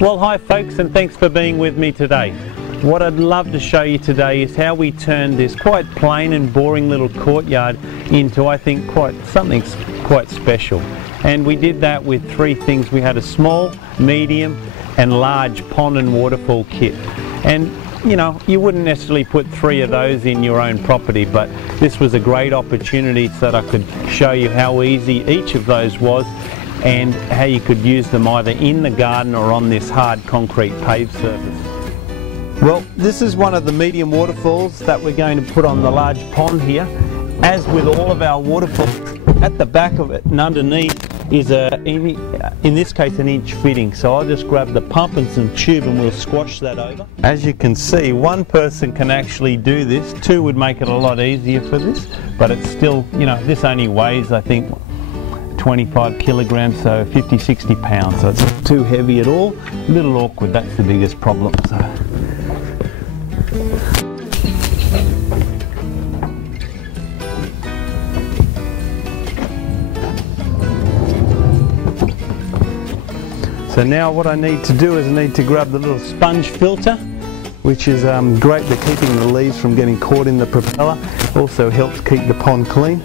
Well, hi folks, and thanks for being with me today. What I'd love to show you today is how we turned this quite plain and boring little courtyard into, I think, something quite special. And we did that with three things. We had a small, medium and large pond and waterfall kit. And you know, you wouldn't necessarily put three of those in your own property, but this was a great opportunity so that I could show you how easy each of those was and how you could use them either in the garden or on this hard concrete paved surface. Well, this is one of the medium waterfalls that we're going to put on the large pond here. As with all of our waterfalls, at the back of it and underneath is in this case an inch fitting. So I'll just grab the pump and some tube and we'll squash that over. As you can see, one person can actually do this. Two would make it a lot easier for this, but it's still, you know, this only weighs, I think, 25 kilograms, so 50-60 pounds, so it's not too heavy at all. A little awkward, that's the biggest problem. So now what I need to do is I need to grab the little sponge filter, which is great for keeping the leaves from getting caught in the propeller. Also helps keep the pond clean.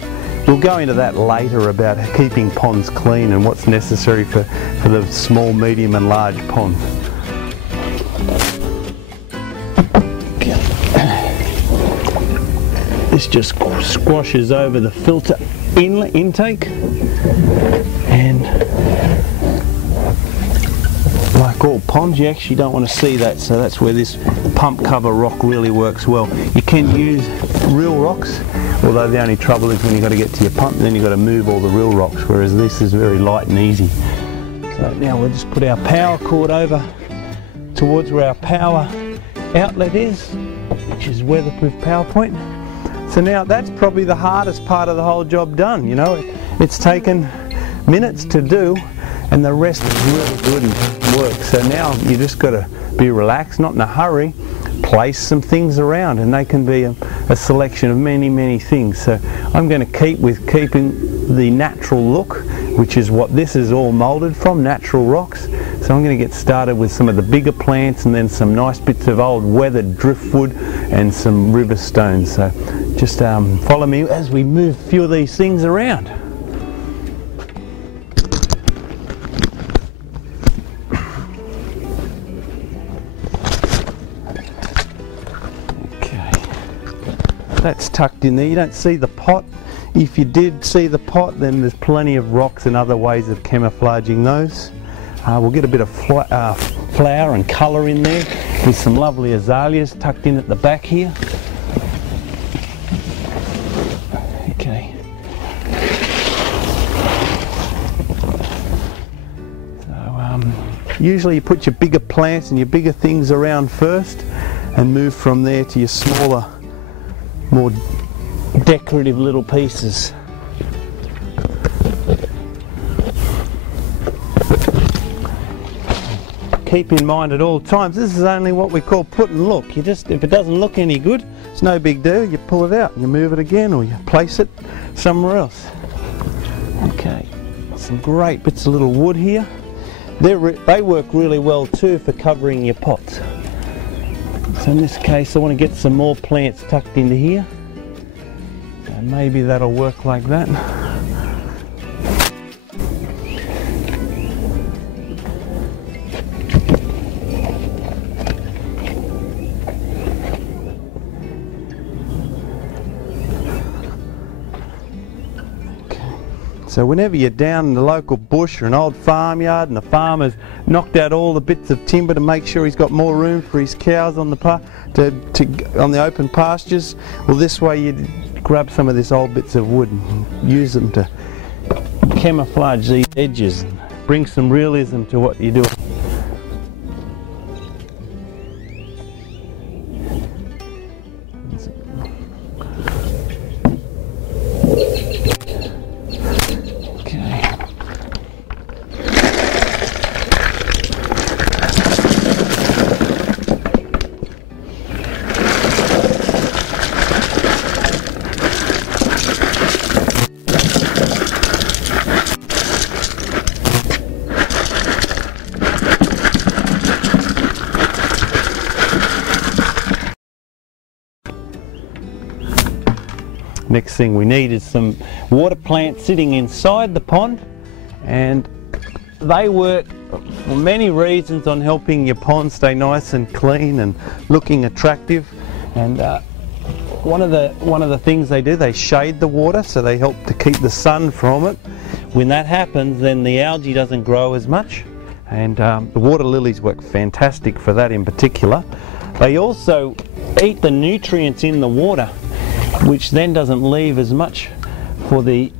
We'll go into that later about keeping ponds clean and what's necessary for the small, medium and large ponds. This just squashes over the filter intake, and like all ponds, you actually don't want to see that, so that's where this pump cover rock really works well. You can use real rocks, although the only trouble is when you've got to get to your pump, then you've got to move all the real rocks, whereas this is very light and easy. So now we'll just put our power cord over towards where our power outlet is, which is weatherproof power point. So now that's probably the hardest part of the whole job done, you know. It's taken minutes to do and the rest is really good and works. So now you just got to be relaxed, not in a hurry, place some things around, and they can be a selection of many things. So I'm going to keep with keeping the natural look, which is what this is all moulded from, natural rocks. So I'm going to get started with some of the bigger plants and then some nice bits of old weathered driftwood and some river stones. So just follow me as we move a few of these things around. That's tucked in there. You don't see the pot. If you did see the pot, then there's plenty of rocks and other ways of camouflaging those. We'll get a bit of flower and colour in there with some lovely azaleas tucked in at the back here. Okay. So usually you put your bigger plants and your bigger things around first and move from there to your smaller, more decorative little pieces. Keep in mind at all times, this is only what we call put and look. If it doesn't look any good, it's no big deal. You pull it out and you move it again, or you place it somewhere else. Okay, some great bits of little wood here. They work really well too for covering your pots. So in this case I want to get some more plants tucked into here, and maybe that'll work like that. So whenever you're down in the local bush or an old farmyard and the farmer's knocked out all the bits of timber to make sure he's got more room for his cows on the on the open pastures, well, this way you grab some of this old bits of wood and use them to camouflage these edges and bring some realism to what you're doing. next thing we need is some water plants sitting inside the pond, and they work for many reasons on helping your pond stay nice and clean and looking attractive. And one of the things they do, they shade the water, so they help to keep the sun from it. When that happens, then the algae doesn't grow as much, and the water lilies work fantastic for that in particular. They also eat the nutrients in the water, which then doesn't leave as much for the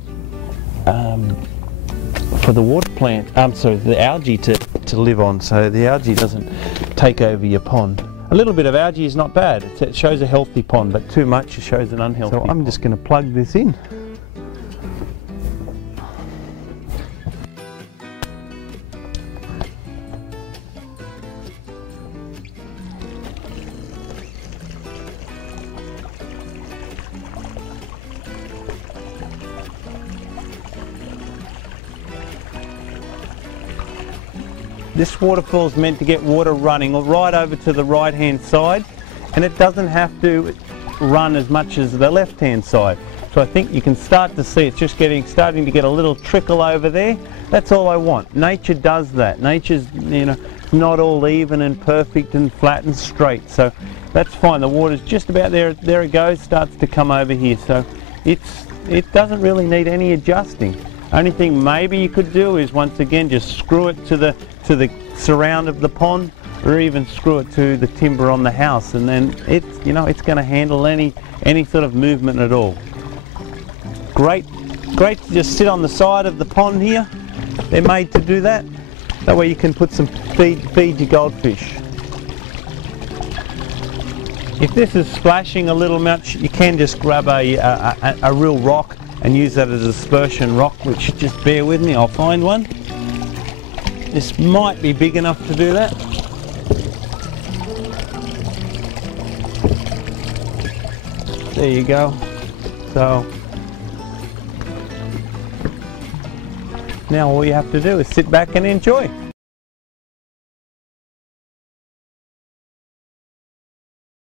water plant, the algae to live on, so the algae doesn't take over your pond. A little bit of algae is not bad. It shows a healthy pond, but too much shows an unhealthy pond. So I'm just going to plug this in. This waterfall is meant to get water running right over to the right hand side, and it doesn't have to run as much as the left hand side. So I think you can start to see it's just starting to get a little trickle over there. That's all I want. Nature does that. Nature's, you know, not all even and perfect and flat and straight, so that's fine. The water's just about there. There it goes, starts to come over here. So it doesn't really need any adjusting. Only thing maybe you could do is once again just screw it to the surround of the pond, or even screw it to the timber on the house, and then it's going to handle any sort of movement at all. Great to just sit on the side of the pond here. They're made to do that. That way you can put some feed your goldfish. If this is splashing a little much, you can just grab a real rock and use that as a dispersion rock, which, just bear with me, I'll find one. This might be big enough to do that. There you go. So now all you have to do is sit back and enjoy.